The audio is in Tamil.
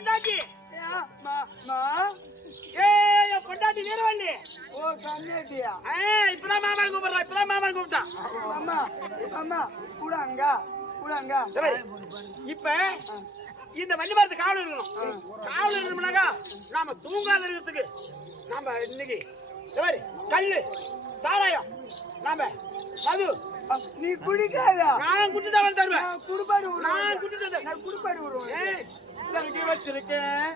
பொண்டாட்டி என் பொண்டாட்டி வீரவல்லி. ஓ கண்ணேட்டியா? இப்பதான் மாமா கூப்பிடுறா, இப்பதான் மாமா கூப்பிட்டா. அம்மா அம்மா கூடாங்க இப்ப இந்த வண்டி மரத்து காவல் இருக்கணும். காவல் இருக்கணும்னாக்கா நாம தூங்காத இருக்கிறதுக்கு நாம இன்னைக்கு கல்லு சாராயம் நாம மது நீ குடிக்காத. நான் குட்டி தான் தருவேன். குடுப்பாடு நான் குட்டி தான் குடுப்பாடு வச்சிருக்கேன்.